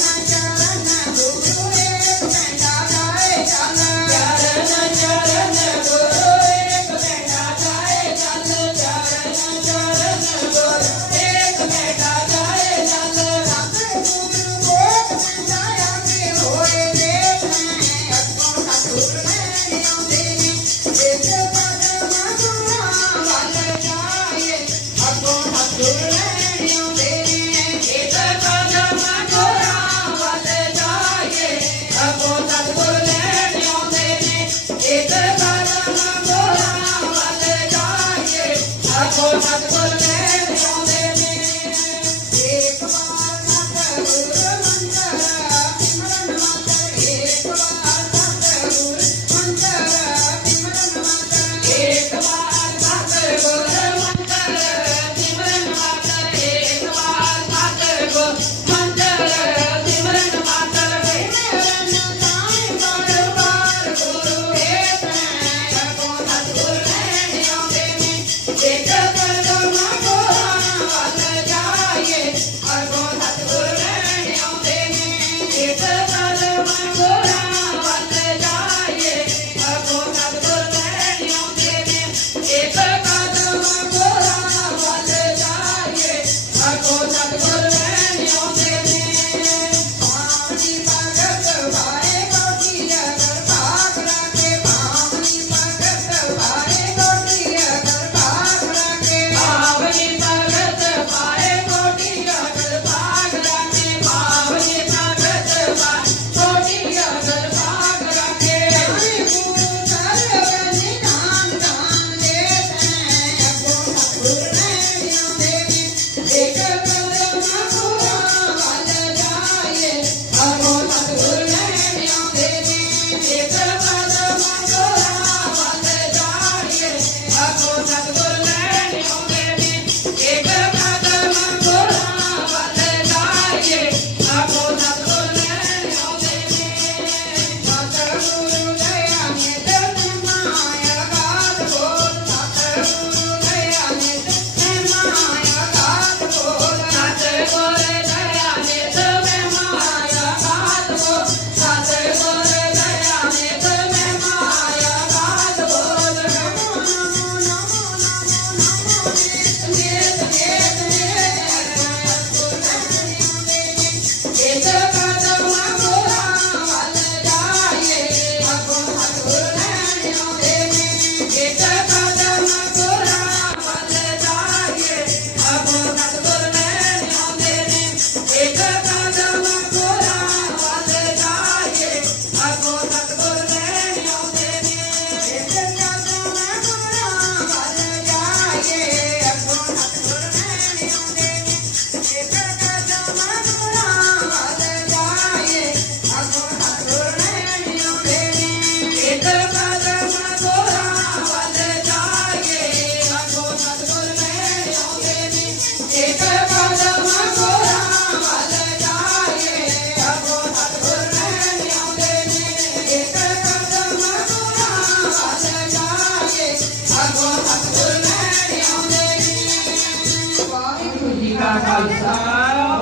Jesus.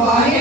body